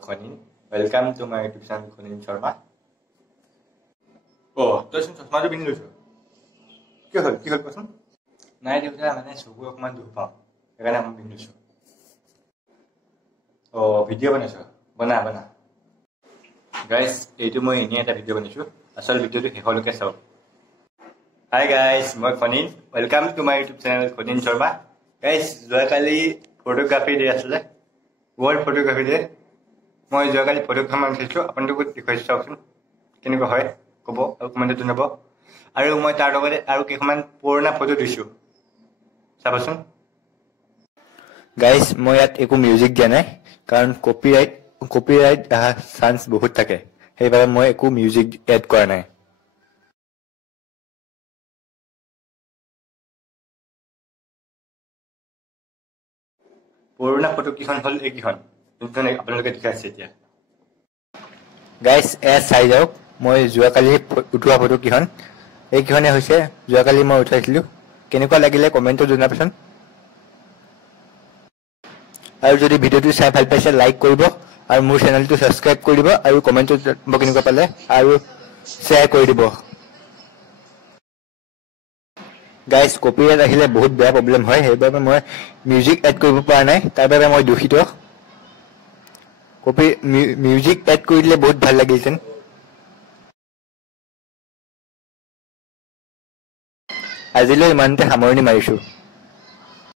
Khonin. Welcome to my YouTube channel Khonin Sharma. Oh, to sun chashma jo pinnilu chu. Ki hol kosun? Nai deuta mane chogu okman dukh pao. Ekane am pinnilu chu. Oh, video banaisu. Bana. Guys, eitu moi eni eta video banaisu. Asal video tu heholoke sao. Hi guys, moi Khonin. Welcome to my YouTube channel Khonin Sharma. Guys, joakali photography day asle. World photography day. মই যোৱাকালি photographer মান খেলিছো আপোনালোকক দেখুৱাইছো চাওকচোন কেনেকুৱা হয় ক'ব আৰু কমেণ্টত জনাব আৰু মই তাৰ লগতে আৰু কেইখনমান পুৰণা ফটো দিছো চাবচোন গাইস মই ইয়াত একো মিউজিক দিয়া নাই কাৰণ কপিৰাইট চান্স বহুত থাকে সেইবাবে মই একো মিউজিক এড কৰা নাই পুৰণা ফটো কিখন হল এইকিখন আপোনালোকে দেখা আছে এতিয়া গাইস এছ চাই যাওক মই যোৱাকালি উঠোৱা ফটো কিখন এইকিখনে হৈছে যোৱাকালি মই উঠাইছিলো কেনেকুৱা লাগিলে কমেণ্টত জনাবচোন আৰু যদি ভিডিঅ'টো চাই ভাল পাইছে লাইক কৰিব আৰু মোৰ চেনেলটো সাবস্ক্ৰাইব কৰি দিব আৰু কমেণ্টত জনাব কেনেকুৱা পালে আৰু শ্বেয়াৰ কৰি দিব গাইস কপিৰাইট আহিলে বহুত বেয়া প্ৰবলেম হয় সেইবাবে মই মিউজিক এড কৰিব পৰা নাই তাৰ বাবে মই দুখিত কপি মিউজিক এড কৰি দিলে বহুত ভাল লাগিলতেন আজিলৈ ইমানতে সামৰণি মাৰিছো